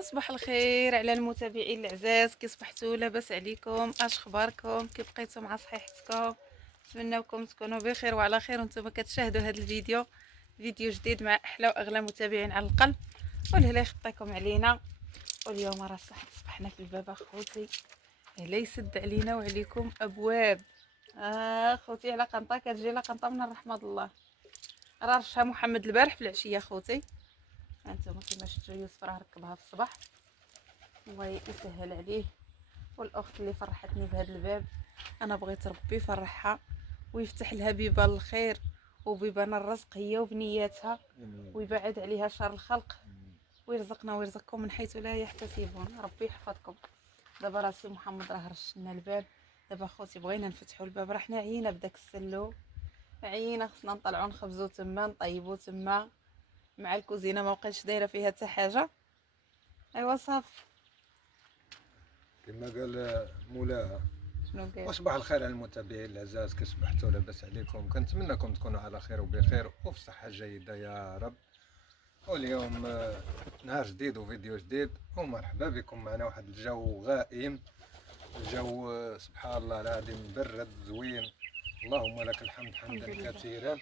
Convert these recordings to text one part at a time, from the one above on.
صباح الخير على المتابعين العزاز، كي صبحتوا؟ لاباس عليكم؟ اش اخباركم؟ كي بقيتوا مع صحيحتكم؟ نتمنىوكم تكونوا بخير وعلى خير وانتم كتشاهدوا هذا الفيديو. فيديو جديد مع احلى واغلى متابعين على القلب، والهلا يخطيكم علينا. واليوم راه صبحنا في الباب اخوتي، لا يسد علينا وعليكم ابواب. اخوتي على قنطه كتجي لا قنطه من رحمه الله. راه رشها محمد البارح في العشيه اخوتي، هانتوما كيما شفتوا يوسف راه ركبها في الصباح، الله يسهل عليه. والاخت اللي فرحتني بهذا الباب، انا بغيت ربي يفرحها ويفتح لها بيبان الخير وبيبان الرزق هي وبنياتها، ويبعد عليها شر الخلق، ويرزقنا ويرزقكم من حيث لا يحتسبون. ربي يحفظكم. دابا راه سي محمد راه رشنا الباب. دابا خوتي بغينا نفتحوا الباب، راه حنا عيينا بداك السلو، عيينا خصنا نطلعوا نخبزوا تما نطيبوا تما مع الكوزينه، ما بقيتش دايره فيها حتى حاجه. ايوا صافي كما قال مولاها. شنو قال؟ وصباح الخير على المتابعين العزاز، كي صبحتوا؟ لاباس عليكم؟ كنتمنىكم تكونوا على خير وبخير وفي صحه جيده يا رب. واليوم نهار جديد وفيديو جديد، ومرحبا بكم معنا. واحد الجو غائم، الجو سبحان الله العظيم مبرد زوين، اللهم لك الحمد حمدا كثيرا.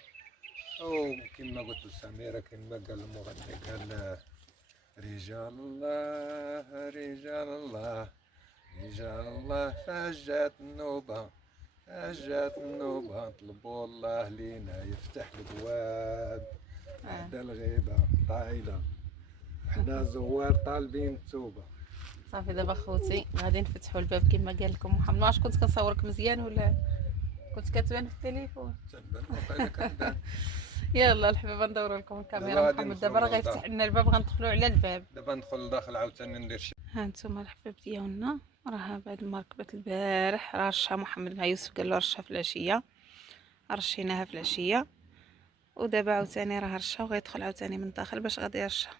وكما قلت لسميرة، كما قال المغني، قال رجال الله رجال الله رجال الله، فجات النوبة فجات النوبة، طلبوا الله لينا يفتح البواب. بعد الغيبة طايلة، حنا زوار طالبين التوبة. صافي دابا خوتي غادي نفتحوا الباب كما قال لكم محمد. واش كنت كنصورك مزيان ولا كنت كتبان في التليفون؟ تنبان وقيلا كنبان. يلا الحبابه ندوروا لكم الكاميرا. محمد دابا راه غيفتح لنا الباب، غندخلوا على الباب. دابا ندخل لداخل عاوتاني ندير شي. ها نتوما الحباب ديالنا، راه بعد ما ركبت البارح راه رشها محمد مع يوسف، قال له رشها في العشيه، رشيناها في العشيه، ودابا عاوتاني راه رشها وغيدخل عاوتاني من الداخل باش غادي يرشها.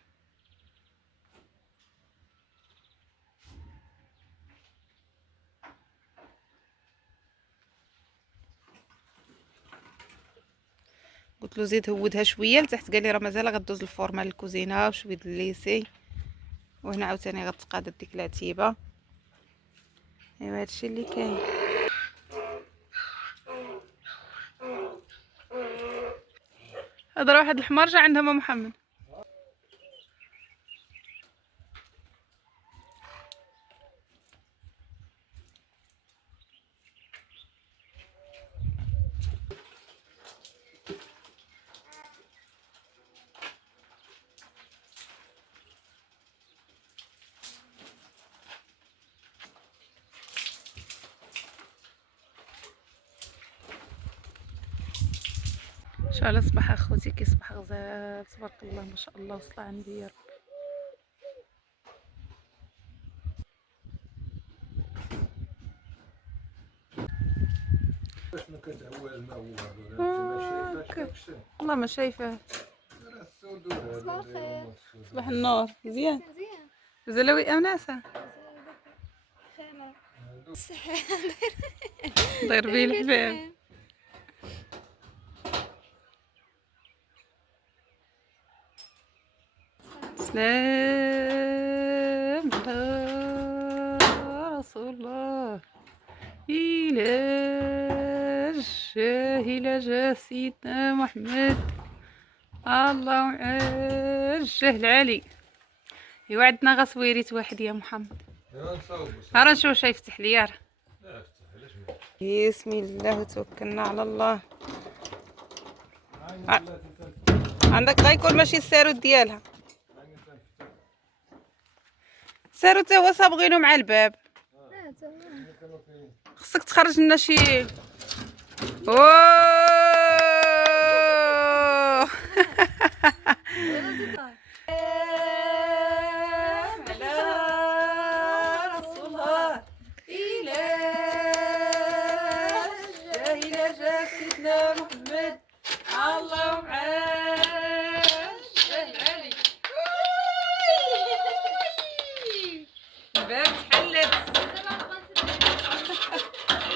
قلت له زيد هودها شويه لتحت، قال لي راه مازال غدوز الفورمه للكوزينه وشويه د الليسي، وهنا عاوتاني غتقاد ديك العتيبه. ايوا هادشي اللي كاين. هذا راه واحد الحمار جا عندها محمد. شو على صباح اخوتي، كي صباح غزال تبارك الله ما شاء الله وصل عندي يا رب. باش ما كتهواش ما هو ما شايفاش. والله ما شايفه. صباح الخير. صباح النور. مزيان مزيان. زلوي امناسه داير بيه الحباب. سلام على رسول الله، إلى جاه سيدنا محمد، الله عجه العلي. ايوا عندنا غصويريت واحد يا محمد. ها راه نشوف شي يفتح لي. راه بسم الله وتوكلنا على الله. عندك غيكون ماشي الساروت ديالها، الساروت هو صابغينو مع الباب. خصك تخرج لنا شي. اوه محمد، الله عاش العلي. الباب تحلت،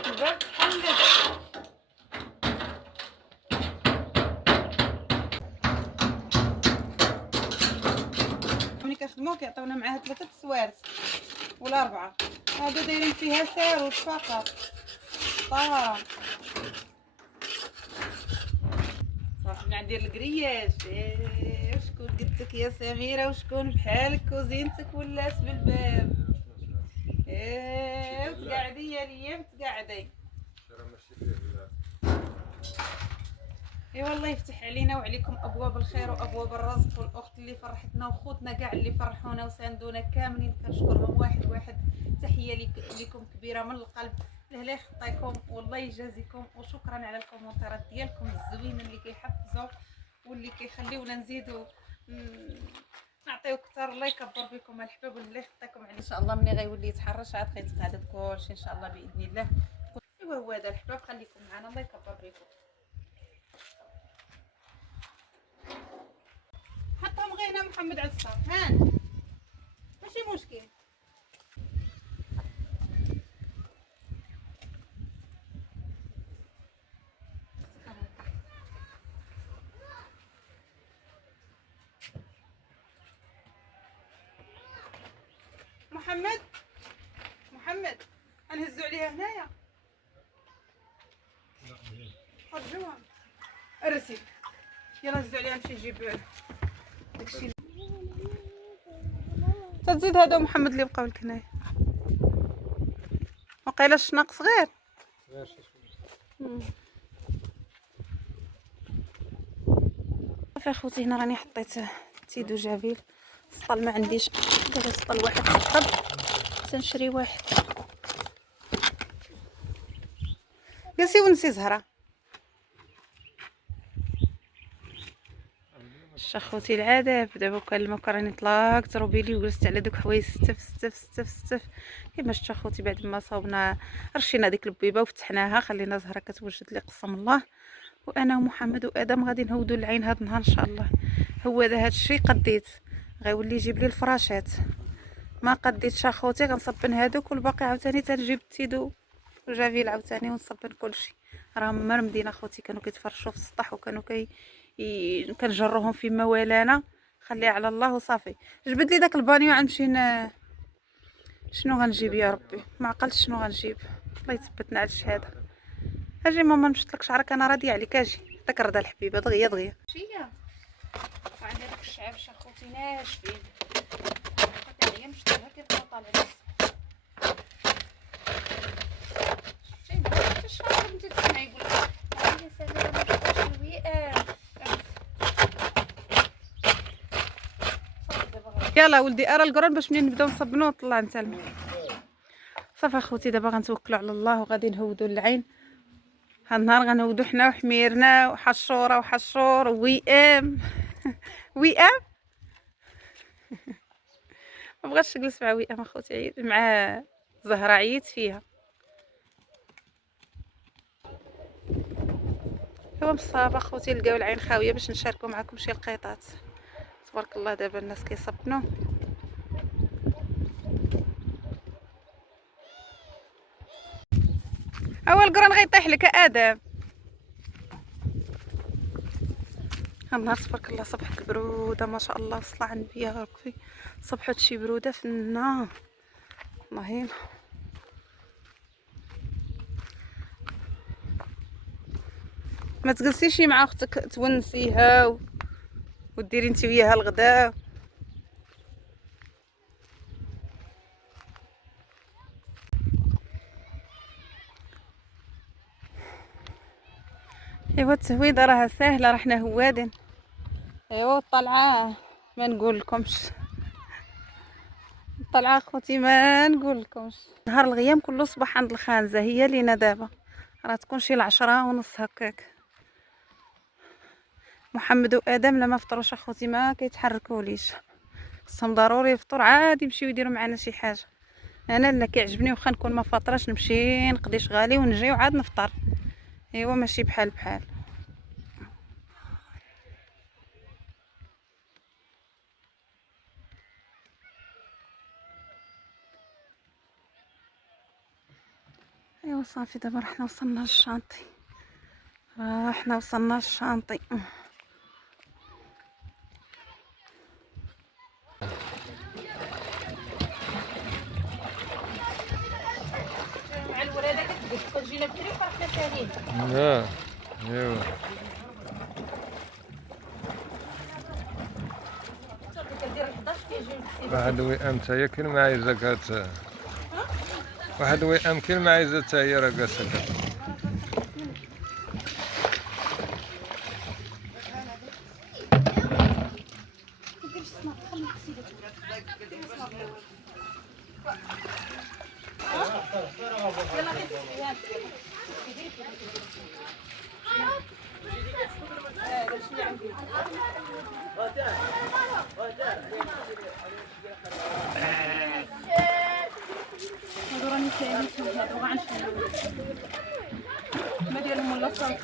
الباب تحلت. كيلو كيعطيونا معاها 3 سوارت ولا 4. هادو دايرين فيها ساروت فقط. صافي ندير الكرياج. وشكون قدك يا سميره؟ وشكون بحالك؟ كوزينتك ولات بالباب. تقعدي يا ليا تقعدي. اي والله يفتح علينا وعليكم ابواب الخير وابواب الرزق. والاخت اللي فرحتنا وخوتنا كاع اللي فرحونا وساندونا كاملين كنشكرهم واحد واحد. تحيه لكم كبيره من القلب. الله يخطيكم والله يجازيكم. وشكرا على الكومنتات ديالكم الزوينه اللي كيحفزوا واللي كيخليونا نزيدوا نعطيو اكثر. الله يكبر بكم الحباب والله يخطيكم. ان شاء الله ملي غيولي يتحرش عاد غيتقادد كلشي ان شاء الله باذن الله. ايوا هو هذا الحباب. خليكم معنا الله يكبر بكم. حطهم غير هنا محمد على الصاف. هان ماشي مشكل. محمد غنهزو عليها هنايا. خرجوها ارسي يلا هزو عليها. نمشي نجيب داكشي. تزيد هذا محمد اللي بقاو لك هنايا. وقيلا الشناق صغير. صافي اخوتي هنا راني حطيت تيدو جافيل. السطل ما عنديش غير سطل واحد فقط. تنشري واحد. جلسي ونسي زهره. اخوتي العاده دابا كان المكروني طلاق تروبيلي وجلست على دوك حوايج ستف كيما شفتوا اخوتي. بعد ما صاوبنا رشينا ديك البيبه وفتحناها خلينا زهره كتوجد لي قسم الله. وانا ومحمد وادم غادي نهودوا العين هذا النهار ان شاء الله. هو هذا الشيء قديت غيولي يجيب لي الفراشات. ما قديتش اخوتي غنصبن هذوك والباقي عاوتاني تنجيب التيدو وجافيل عاوتاني ونصبن كلشي. راهم مرمدين اخوتي كانوا كيتفرشوا في السطح وكانوا كنجروهم فيما ولانا. خليها على الله وصافي. جبد لي داك البانيو غنمشي شنو غنجيب يا ربي؟ ما عقلتش شنو غنجيب. الله يثبتنا على الشهاده. اجي ماما نشط لك شعرك انا راضيه عليك. اجي داك الرضا الحبيبه دغيا دغيا. شيه وعندها داك الشعب اخوتي ناشفين. هي مشطبها كيبقى طالع بس. شتي ما الشعر بنتي تسمعي يقول يا سميره ما تبقاش الوئام. يلا ولدي ارى القران باش منين نبداو نصبنو ونطلع نتا الماء. صافي اخوتي دابا غنتوكلوا على الله وغادي نهودوا العين. هاد النهار غنهودوا حنا وحميرنا وحشوره وحشور وئام. وئام ما بغاتش نجلس مع وئام اخوتي. عيد مع زهره عييت فيها. هو مصاب اخوتي لقاو العين خاويه باش نشاركوا معكم شي لقيطات. تبارك الله دابا الناس كيصبنوا. اول القران غيطيح لك ادم. النهار تبارك الله صبحت البروده ما شاء الله. صلى على النبي يا ربي. صبحت شي بروده فنه الله. ما تجلسيش مع اختك تونسيها وديري انت وياها الغداء. ايوا التهويضه راها ساهله. رحنا هوادين. ايوا الطلعه ما نقول لكمش. الطلعه اخوتي ما نقول لكمش. نهار الغيام كله صباح عند الخانزه. هي لينا دابا راه تكون شي 10:30 هكاك. محمد وادم لما فطروش اخوتي ما كيتحركوليش. خصهم ضروري يفطر عاد يمشيو يديروا معنا شي حاجه. انا لا كيعجبني واخا نكون ما فاطراش نمشي نقضي شغالي ونجي وعاد نفطر. ايوا ماشي بحال. ايوا صافي دابا رحنا وصلنا للشانطي. لا ايوا واحد وئام تا هي كل ما عايزة واحد وئام كل ما عايزة تا هي راه جالسة راني ساليتهم هادو ما عندش ما ديالهم ولا صوت.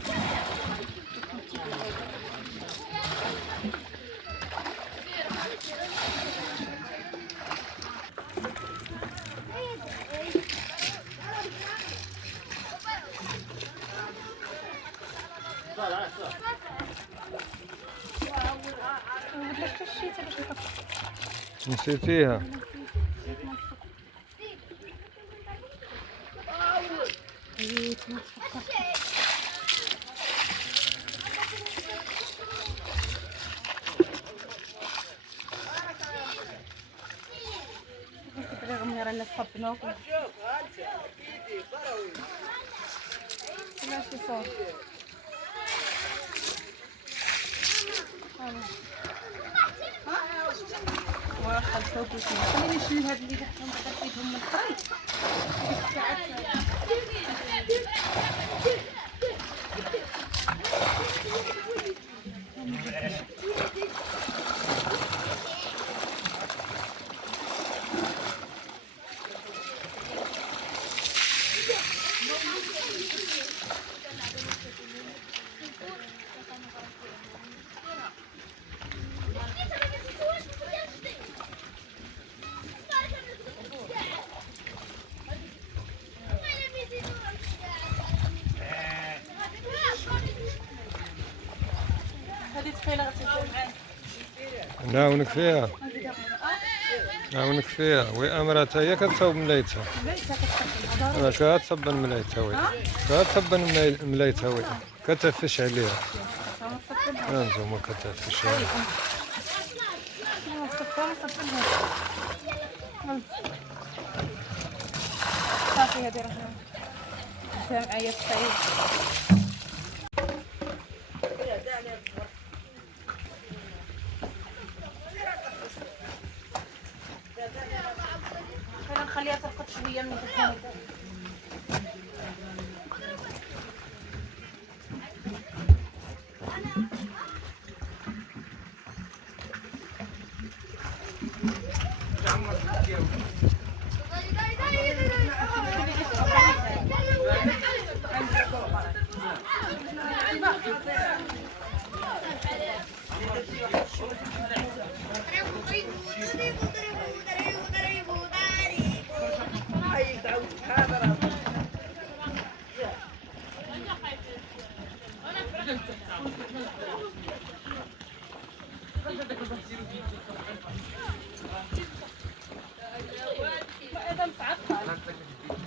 نسيتيها. رغم رانا صبنا ماشي صوت. واخا الفوكس خليني نشيل هاد اللي تحتهم بدات يدهم من الخريط. هذه ثقيله غتسد معاك. نعاونك فيها نعاونك فيها وئام تا هي كتصوب ملايتها. راه كتصبن ملايتها وي كتصبن ملايتها وي كتفش عليها. انتوما كتفش عليها. صافي هذه راه سامعه الطيب. خلينا نخليها ترقد شويه من الدخان.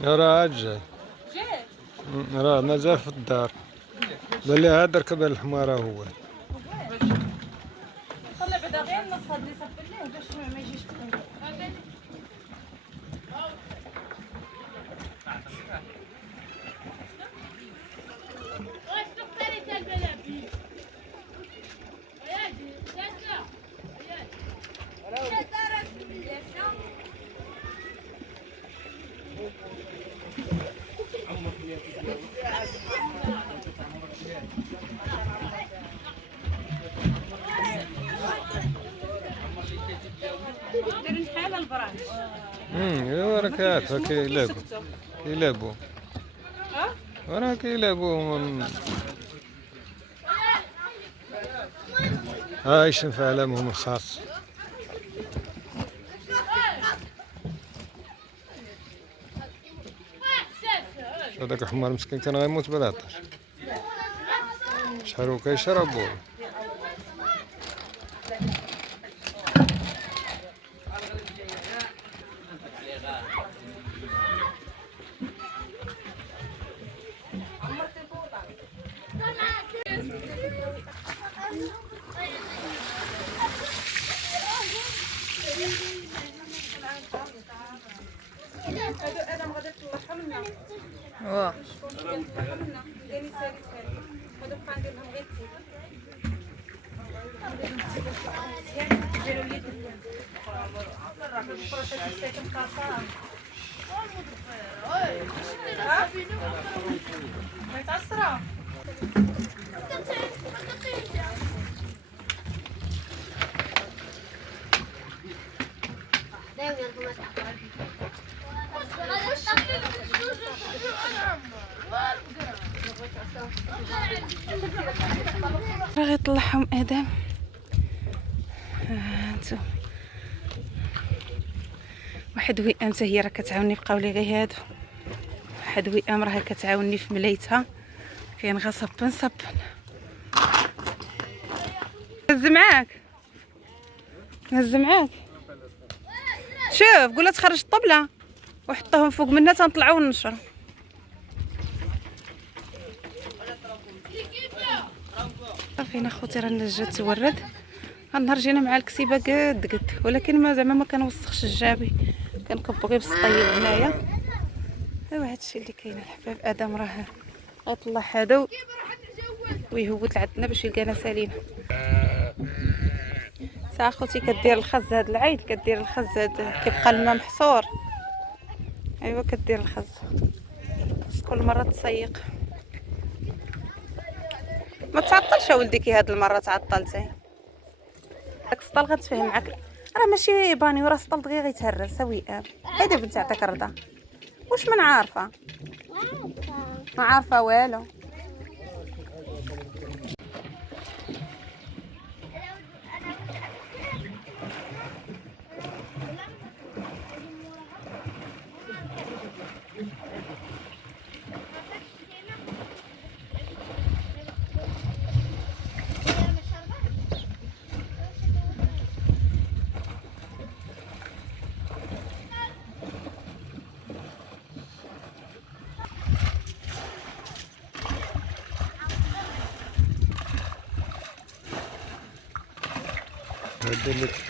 راه عاد جاي راه مازال في الدار. بلي هذا ركب الحمارة هو. طلع بعدا غير النص هاد اللي صب ليه باش ما يجيش ثقيل. دايرين بحال البرانش. ايوا راك عارفة كيلعبوا راه كيلعبوا عايشين في عالمهم الخاص. هذاك الحمار مسكين كان غيموت بلا عطش. شحال هو كيشربوا. انا ما غادي نطلعها منها واه نطلعها منها داني ساليتها لي غادي نبقى ندير لهم غير التيب نديروا اليد الفرشه تستيقظ مكاسره ما تعصرها باغي يطلعهم ادم هانتو واحد وئام حتى هي راه كتعاوني بقاو لي غير هادو واحد وئام راه كتعاوني في مليتها كاين غير صبن هز معاك هز معاك شوف قولها تخرج الطبله وحطوهم فوق منها تنطلعوا وننشروا صافي خوتي رانا جات تورد النهار جينا مع الكسيبه قد ولكن ما زعما ما كنوسخش الجابي كنكبو غير بالسطيب هنايا ايوا هادشي اللي كاين الحباب. ادم راه غيطلع هذا ويهوت لعندنا باش يلقانا سالينا. ساعه خوتي كدير الخز هاد العيد كدير الخز هاد كيبقى الماء محصور ايوا كدير الخز بس كل مره تسيق ما تعطلش ولدي كي هاد المره تعطلتي داك السطل غتفهم معاك راه ماشي باني وراه سطل دغيا غيتهرس سويئه هيدا بنتي عطاك الرضا واش من عارفه ما عارفه والو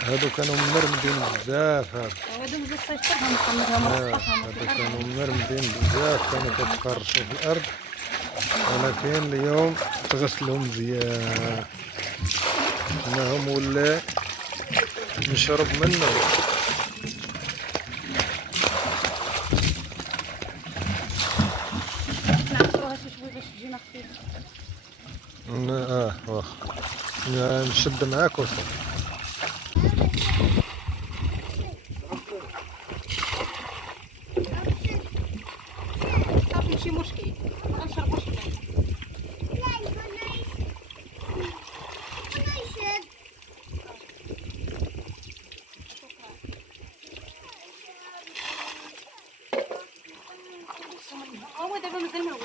هادو كانوا مرمدين بزاف هادو مزال صيفطهم محمدهم هادو كانوا مرمدين بزاف كانوا كتقرشوا في الارض ولكن اليوم تغسلهم مزيان انهم ولا نشرب منه نعصروها شي شويه باش تجينا خفيفه واخا نشد معاك وصافي صافي ماشي مشكل غنشربوا شويه هو دابا مازال ما هو